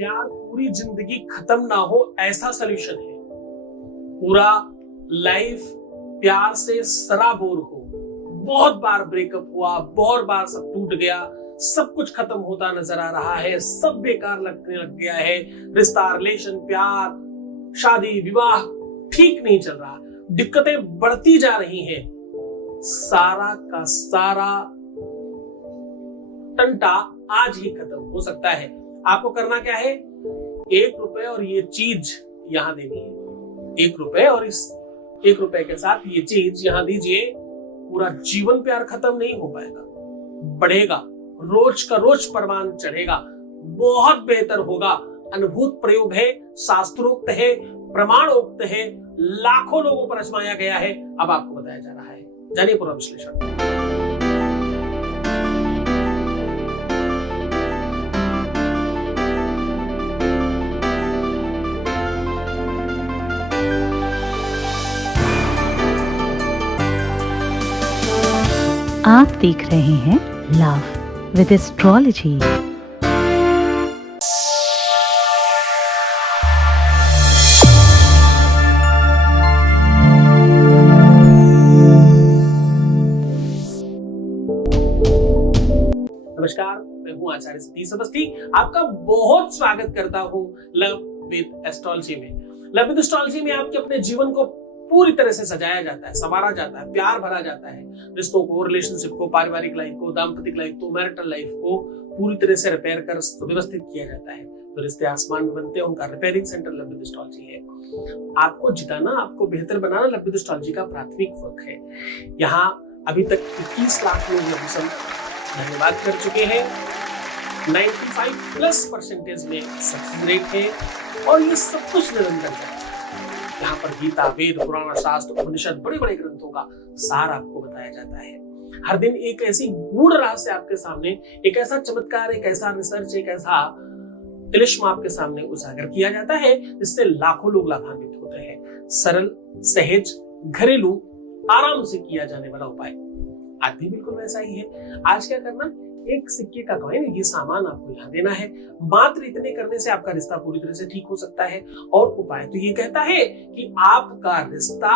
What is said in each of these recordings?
प्यार पूरी जिंदगी खत्म ना हो ऐसा सॉल्यूशन है। पूरा लाइफ प्यार से सराबोर हो, बहुत बार ब्रेकअप हुआ, बहुत बार सब टूट गया, सब कुछ खत्म होता नजर आ रहा है, सब बेकार लगने लग गया है, रिश्ता, रिलेशन, प्यार, शादी, विवाह ठीक नहीं चल रहा, दिक्कतें बढ़ती जा रही हैं, सारा का सारा टंटा आज ही खत्म हो सकता है। आपको करना क्या है? 1 रुपए और ये चीज यहां देनी है। 1 रुपए और इस 1 रुपए के साथ ये चीज यहां दीजिए। पूरा जीवन प्यार खत्म नहीं हो पाएगा, बढ़ेगा, रोज का रोज परमान चढ़ेगा, बहुत बेहतर होगा। अनुभूत प्रयोग है, शास्त्रोक्त है, प्रमाणोक्त है, लाखों लोगों पर आजमाया गया है, अब आपको बताया जा रहा है। जानिए पूरा विश्लेषण। आप देख रहे हैं लव विद एस्ट्रोलॉजी। नमस्कार, मैं हूं आचार्य सतीश अवस्थी। आपका बहुत स्वागत करता हूं लव विद एस्ट्रोलॉजी में। लव विद एस्ट्रोलॉजी में आपके अपने जीवन को पूरी तरह से सजाया जाता है, संवारा जाता है, प्यार भरा जाता है, रिश्तों को, रिलेशनशिप को, पारिवारिक लाइफ को, दाम्पतिक लाइफ को, मैरिटल लाइफ को पूरी तरह से रिपेयर कर व्यवस्थित किया जाता है। तो रिश्ते आसमान में बनते हैं, उनका repairing centre love with astrology है। आपको जिताना, आपको बेहतर बनाना लव विद एस्ट्रोलॉजी का प्राथमिक वर्क है। यहाँ अभी तक 21 लाख लोग धन्यवाद कर चुके हैं। 95+ में सक्सेस रेट है और ये सब कुछ निरंतर है। यहाँ पर गीता, वेद, पुराण, शास्त्र, उपनिषद, बड़े बड़े ग्रंथों का सार आपको बताया जाता है। हर दिन एक ऐसी गूढ़ रहस्य आपके सामने, एक ऐसा चमत्कार, एक ऐसा रिसर्च, एक ऐसा तिलिस्म आपके सामने उजागर किया जाता है जिससे लाखों लोग लाभान्वित होते हैं। सरल, सहज, घरेलू, आराम से किया जाने वाला उपाय आज भी बिल्कुल वैसा ही है। आज क्या करना? एक सिक्के का कॉइन, ये सामान आपको यहाँ देना है। मात्र इतने करने से आपका रिश्ता पूरी तरह से ठीक हो सकता है। और उपाय तो ये कहता है कि आपका रिश्ता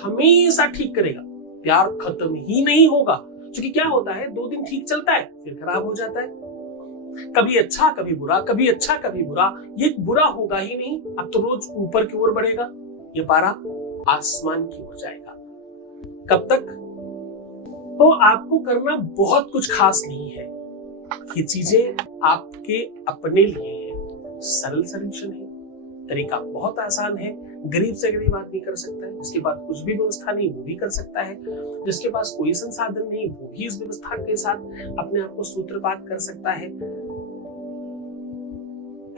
हमेशा ठीक करेगा, प्यार खत्म ही नहीं होगा। क्योंकि क्या होता है, 2 दिन ठीक चलता है, फिर खराब हो जाता है। कभी अच्छा कभी बुरा, कभी अच्छा कभी बुरा, ये बुरा होगा ही नहीं। अब तो रोज ऊपर की ओर बढ़ेगा, ये पारा आसमान की ओर जाएगा। कब तक? तो आपको करना बहुत कुछ खास नहीं है, ये चीजें आपके अपने लिए है। सरल सॉल्यूशन है, तरीका बहुत आसान है। गरीब से गरीब आदमी कर सकता है, जिसके पास कुछ भी व्यवस्था नहीं वो भी कर सकता है, जिसके पास कोई संसाधन नहीं वो भी इस व्यवस्था के साथ अपने आप को सूत्रपात कर सकता है।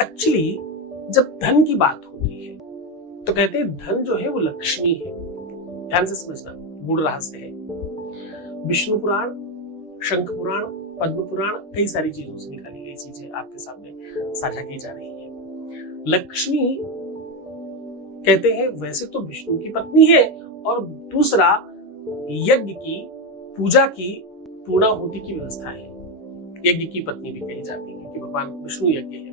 एक्चुअली जब धन की बात होती है तो कहते हैं धन जो है वो लक्ष्मी है। ध्यान से समझना, गूढ़ रहस्य है। विष्णु पुराण, शंख पुराण, पद्म पुराण, कई सारी चीजों से निकाली गई चीजें आपके सामने साझा की जा रही है। लक्ष्मी कहते हैं वैसे तो विष्णु की पत्नी है, और दूसरा यज्ञ की, पूजा की, पूर्णाहुति की व्यवस्था है। यज्ञ की पत्नी भी कही जाती है कि भगवान विष्णु यज्ञ है।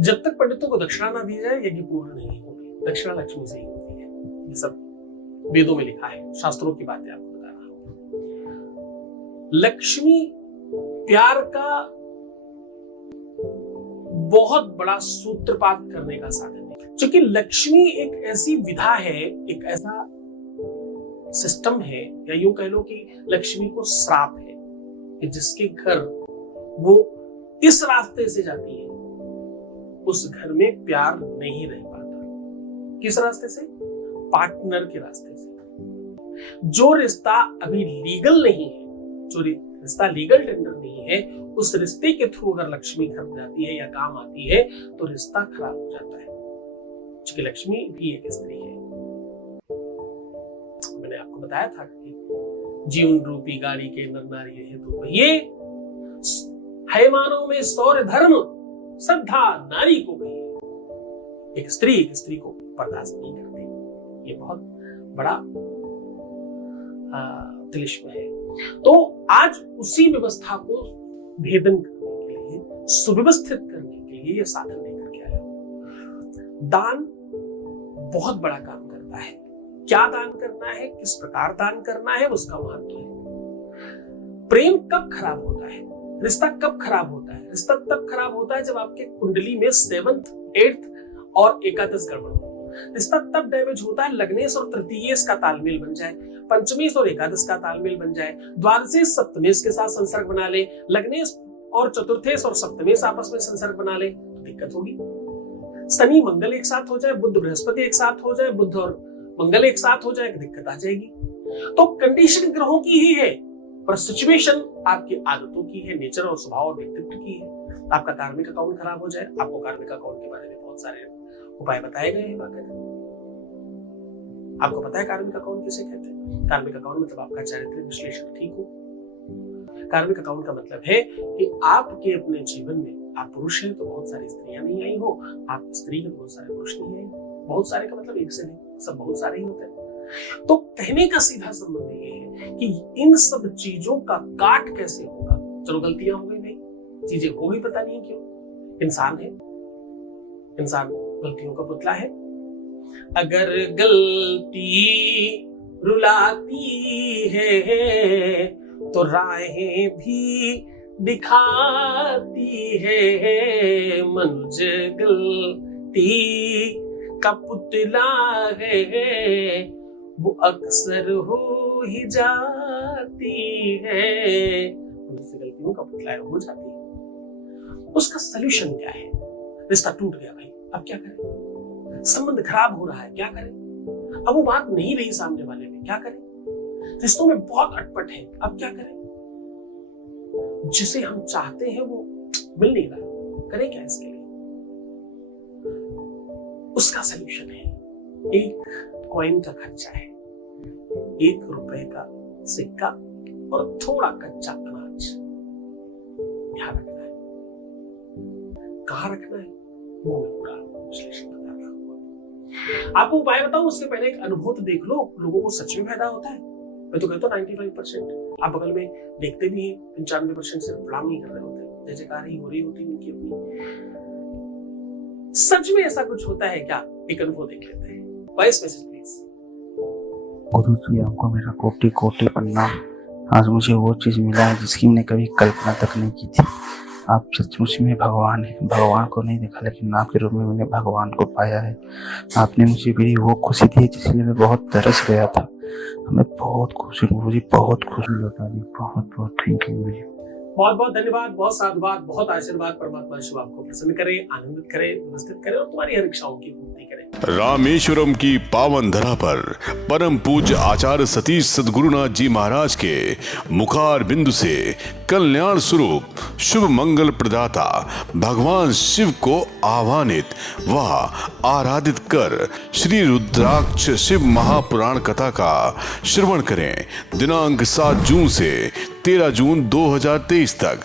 जब तक पंडितों को दक्षिणा ना दी जाए यज्ञ पूर्ण नहीं होगी। दक्षिणा लक्ष्मी से ही होती है, ये सब वेदों में लिखा है, शास्त्रों की बातें आपको बता रहा हूं। लक्ष्मी प्यार का बहुत बड़ा सूत्रपात करने का साधन है। क्योंकि लक्ष्मी एक ऐसी विधा है, एक ऐसा सिस्टम है, या यूं कह लो कि लक्ष्मी को श्राप है कि जिसके घर वो इस रास्ते से जाती है उस घर में प्यार नहीं रह पाता। किस रास्ते से? पार्टनर के रास्ते से। जो रिश्ता अभी लीगल नहीं है, जो रिश्ता लीगल टेंडर नहीं है, उस रिश्ते के थ्रू अगर लक्ष्मी घर जाती है या काम आती है तो रिश्ता खराब हो जाता है। क्योंकि लक्ष्मी भी एक स्त्री है। मैंने आपको बताया था कि जीवन रूपी गाड़ी के नर नारी है तो ये है मानव में शौर्य धर्म श्रद्धा नारी को कही। एक स्त्री को बर्दाश्त नहीं करती। ये बहुत बड़ा तिलिस्म है। तो आज उसी व्यवस्था को भेदन करने के लिए, सुव्यवस्थित करने के लिए ये साधन लेकर के आया हूं। दान बहुत बड़ा काम करता है। क्या दान करना है, किस प्रकार दान करना है, उसका महत्व है। प्रेम कब खराब होता है, रिश्ता कब खराब होता है? रिश्ता तब खराब होता है जब आपके कुंडली में 7th 8th और एकादश गड़बड़ हो। रिश्ता तब डैमेज होता है लग्नेश और तृतीयेश का तालमेल बन जाए, पंचमेश और एकादश का तालमेल बन जाए, द्वादशेश सप्तमेश के साथ संसर्ग बना ले, लग्नेश और चतुर्थेश और सप्तमेश आपस में संसर्ग बना ले तो दिक्कत होगी। शनि मंगल एक साथ हो जाए, बुध बृहस्पति एक साथ हो जाए, बुध और मंगल एक साथ हो जाए, दिक्कत आ जाएगी। तो कंडीशन ग्रहों की ही है, पर सिचुएशन आपकी आदतों की है, नेचर और स्वभाव और व्यक्तित्व की है। आपका कार्मिक अकाउंट खराब हो जाए, आपको कार्मिक अकाउंट के बारे में बहुत सारे उपाय बताए गए हैं। आपको पता है कार्मिक अकाउंट किसे कहते हैं? कार्मिक अकाउंट मतलब आपका चारित्रिक विश्लेषण ठीक हो। कार्मिक अकाउंट का मतलब है कि आपके अपने जीवन में आप पुरुष हैं तो बहुत सारी स्त्रियां नहीं आई हो, आप स्त्री हैं बहुत सारे पुरुष नहीं आए। बहुत सारे का मतलब एक से नहीं, सब बहुत सारे ही होते हैं। तो कहने का सीधा संबंध ये है कि इन सब चीजों का काट कैसे होगा। चलो गलतियां हो गई भाई, चीजें हो गई, पता नहीं क्यों। इंसान है, इंसान गलतियों का पुतला है। अगर गलती रुलाती है तो राहें भी दिखाती है। मनुज गलती का पुतला है, वो अक्सर हो ही जाती है। उनसे गलतियों का पुतला हो जाती है। उसका सलूशन क्या है? रिश्ता टूट गया भाई, अब क्या करें? संबंध खराब हो रहा है, क्या करें? अब वो बात नहीं रही सामने वाले में, क्या करें? रिश्तों में बहुत अटपट है, अब क्या करें? जिसे हम चाहते हैं वो मिल नहीं रहा, करें क्या इसके लिए? उसका सलूशन है, एक कॉइन का खर्चा है, 1 रुपए का सिक्का और थोड़ा कच्चा अनाज। ध्यान रखना है, कहां रखना है वो मैं पूरा विश्लेषण बता रहा हूं। आपको उपाय बताऊं उससे पहले एक अनुभव तो देख लो, लोगों को सच में फायदा होता है। मैं तो कहता हूं 95%। आप बगल में देखते भी हैं 95% से प्रणाम नहीं कर रहे होते, जय जयकार ही हो रही होती उनकी अपनी। सच में ऐसा कुछ होता है क्या? एक अनुभव देख लेते हैं। Voice message please. गुरु जी, आपको मेरा कोटि कोटि प्रणाम। आज मुझे वो चीज मिला है जिसकी मैंने कभी कल्पना तक नहीं की थी। आप सचमुच में भगवान है। भगवान को नहीं देखा लेकिन आपके रूप में मैंने भगवान को पाया है। आपने मुझे मेरी वो खुशी दी जिसलिए मैं बहुत तरस गया था। हमें बहुत खुशी मुझे बहुत खुशी लौटा दी। बहुत बहुत थैंक यू मुझे। बहुत बहुत धन्यवाद, बहुत साधुवाद, बहुत आशीर्वाद। परमात्मा शिव आपको प्रसन्न करे, आनंदित करे, व्यवस्थित करे और तुम्हारी हर इच्छाओं की पूर्ति करे। रामेश्वरम की पावन धरा पर परम पूज्य आचार्य सतीश सद्गुरुनाथ जी महाराज के मुखार बिंदु से कल्याण स्वरूप शुभ मंगल प्रदाता भगवान शिव को आह्वानित व आराधित कर श्री रुद्राक्ष शिव महापुराण कथा का श्रवण करें। दिनांक 7 जून से 13 जून 2023 तक।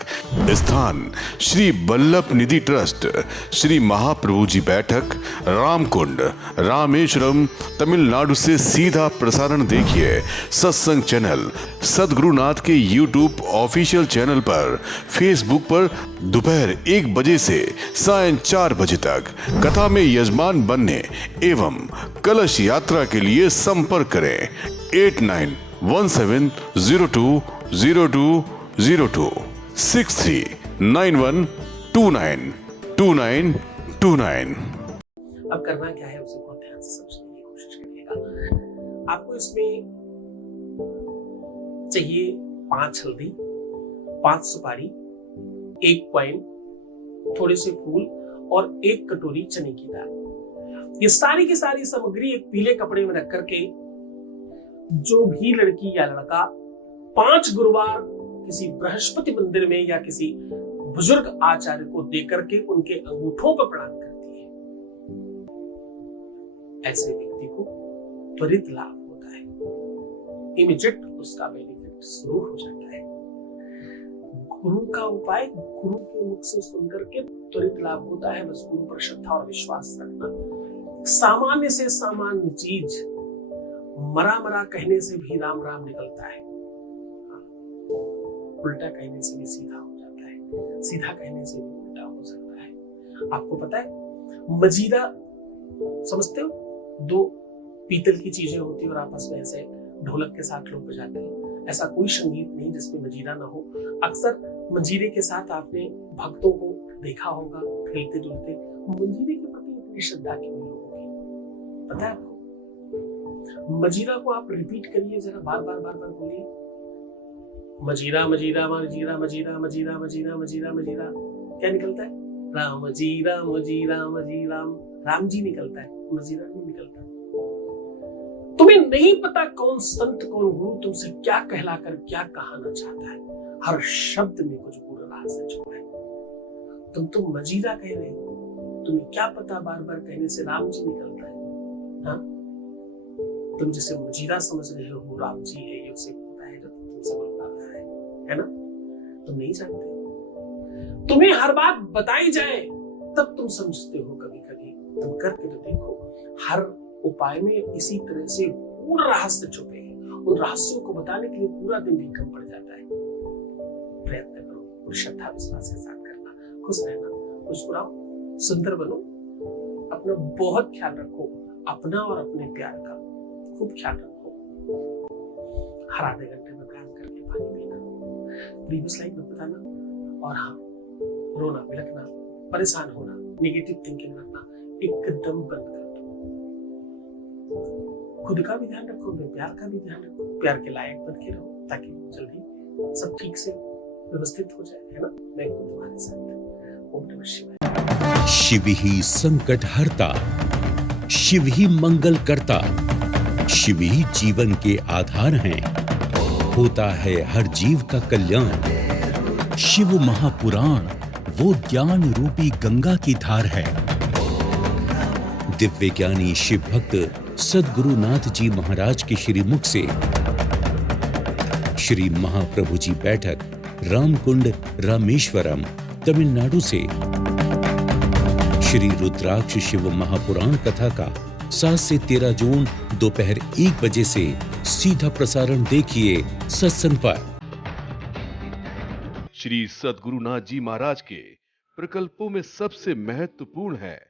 स्थान श्री बल्लभ निधि ट्रस्ट, श्री महाप्रभु जी बैठक, रामकुंड, रामेश्वरम, तमिलनाडु से सीधा प्रसारण देखिए सत्संग चैनल सद्गुरुनाथ के यूट्यूब ऑफिशियल चैनल पर, फेसबुक पर दोपहर 1 बजे से सायं 4 बजे तक। कथा में यजमान बनने एवं कलश यात्रा के लिए संपर्क करें 8917020202 6391292929। अब करना क्या है उसे बहुत ध्यान से समझने की कोशिश करिएगा। आपको इसमें चाहिए 5 हल्दी, 5 सुपारी, 1 कॉइन, थोड़े से फूल और 1 कटोरी चने की दाल। ये सारी की सारी सामग्री एक पीले कपड़े में रख करके जो भी लड़की या लड़का 5 गुरुवार किसी बृहस्पति मंदिर में या किसी बुजुर्ग आचार्य को देकर के उनके अंगूठों पर प्रणाम करती है, ऐसे व्यक्ति को त्वरित लाभ होता है। इमीडिएट उसका बेनिफिट शुरू हो जाता है। गुरु का उपाय गुरु के मुख से सुनकर के त्वरित लाभ होता है। बस गुरु पर श्रद्धा और विश्वास रखना। सामान्य से सामान्य चीज मरा मरा कहने से भी राम राम निकलता है, उल्टा कहने से भी सीधा हो जाता है, सीधा कहने से भी उल्टा हो सकता है। आपको पता है मजीरा समझते हो, दो पीतल की चीजें होती है और आपस में ऐसे ढोलक के साथ लोग बजाते हैं। ऐसा कोई संगीत नहीं जिसमें मजीरा ना हो। अक्सर मंजीरे के साथ आपने भक्तों को देखा होगा खेलते जुलते। मंजीरे के प्रति इतनी श्रद्धा क्यों है लोगों की, पता है आपको? मजीरा को आप रिपीट करिए जरा, बार बार बोलिए, मजीरा मजीरा मजीरा मजीरा मजीरा मजीरा मजीरा मजीरा। क्या निकलता है? राम जी राम जी राम जी राम, राम जी निकलता है, मजीरा नहीं निकलता। तुम्हें नहीं पता कौन संत कौन गुरु तुमसे क्या कहलाकर क्या कहना चाहता है। हर शब्द में कुछ गुण रहस्य छुपा है। तुम मजीरा कह रहे हो, तुम्हें क्या पता बार बार कहने से राम जी निकलता है। हाँ, तुम जिसे मजीरा समझ रहे हो राम जी है, ये उसे पता है जो तुमसे बोल रहा है ना? तुम नहीं जानते। तुम्हें हर बात बताई जाए तब तुम समझते हो। कभी कभी तुम करके तो देखो, हर उपाय में इसी तरह से पूर्ण रहस्य छुपे हैं। उन रहस्यों को बताने के लिए पूरा दिन भी कम पड़ जाता है। प्रयत्न करो और श्रद्धा विश्वास के साथ करना। खुश रहना, मुस्कुराओ, सुंदर बनो, अपना बहुत ख्याल रखो। अपना और अपने प्यार का खूब ख्याल रखो। हर आधे घंटे में व्यायाम करके पानी पीना, प्रीवियस लाइफ में बताना। और हाँ, रोना, बिलखना, परेशान होना, नेगेटिव थिंकिंग रखना एकदम बंद कर दो। खुद का भी ध्यान रखो, प्यार का भी ध्यान रखो। प्यार के लायक बन के रहो ताकि जल्दी सब ठीक से व्यवस्थित हो जाए, है ना? मैं हूं तुम्हारे साथ। ओम नमः शिवाय। शिव ही संकट हरता, शिव ही मंगल करता, शिव ही जीवन के आधार हैं। होता है हर जीव का कल्याण। शिव महापुराण वो ज्ञान रूपी गंगा की धार है। दिव्य ज्ञानी शिव भक्त सद्गुरुनाथ जी महाराज के श्रीमुख से श्री महाप्रभु जी बैठक रामकुंड रामेश्वरम तमिलनाडु से श्री रुद्राक्ष शिव महापुराण कथा का 7 से 13 जून दोपहर 1 बजे से सीधा प्रसारण देखिए सत्संग पर। श्री सद्गुरुनाथ जी महाराज के प्रकल्पों में सबसे महत्वपूर्ण है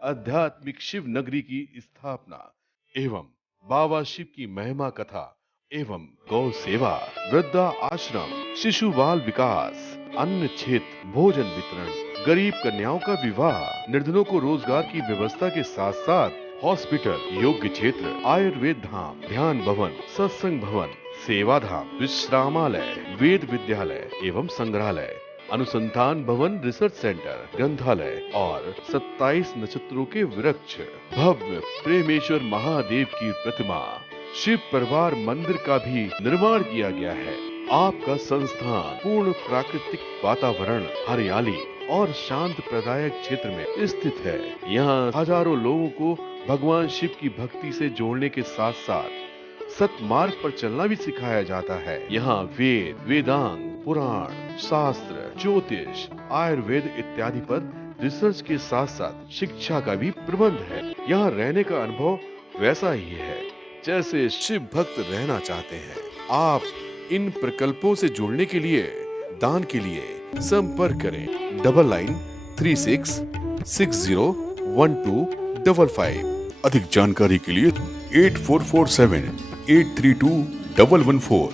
आध्यात्मिक शिव नगरी की स्थापना एवं बाबा शिव की महिमा कथा एवं गौ सेवा, वृद्धा आश्रम, शिशु बाल विकास, अन्न क्षेत्र, भोजन वितरण, गरीब कन्याओं का विवाह, निर्धनों को रोजगार की व्यवस्था के साथ साथ हॉस्पिटल, योग्य क्षेत्र, आयुर्वेद धाम, ध्यान भवन, सत्संग भवन, सेवा धाम, विश्रामालय, वेद विद्यालय एवं संग्रहालय, अनुसंधान भवन, रिसर्च सेंटर, ग्रंथालय और 27 नक्षत्रों के वृक्ष, भव्य प्रेमेश्वर महादेव की प्रतिमा, शिव परिवार मंदिर का भी निर्माण किया गया है। आपका संस्थान पूर्ण प्राकृतिक वातावरण, हरियाली और शांत प्रदायक क्षेत्र में स्थित है। यहाँ हजारों लोगों को भगवान शिव की भक्ति से जोड़ने के साथ साथ सतमार्ग पर चलना भी सिखाया जाता है। यहाँ वेद, वेदांग, पुराण, शास्त्र, ज्योतिष, आयुर्वेद इत्यादि पर रिसर्च के साथ साथ शिक्षा का भी प्रबंध है। यहाँ रहने का अनुभव वैसा ही है जैसे शिव भक्त रहना चाहते हैं। आप इन प्रकल्पों से जुड़ने के लिए, दान के लिए संपर्क करें 9936601255। अधिक जानकारी के लिए 8447 832 114।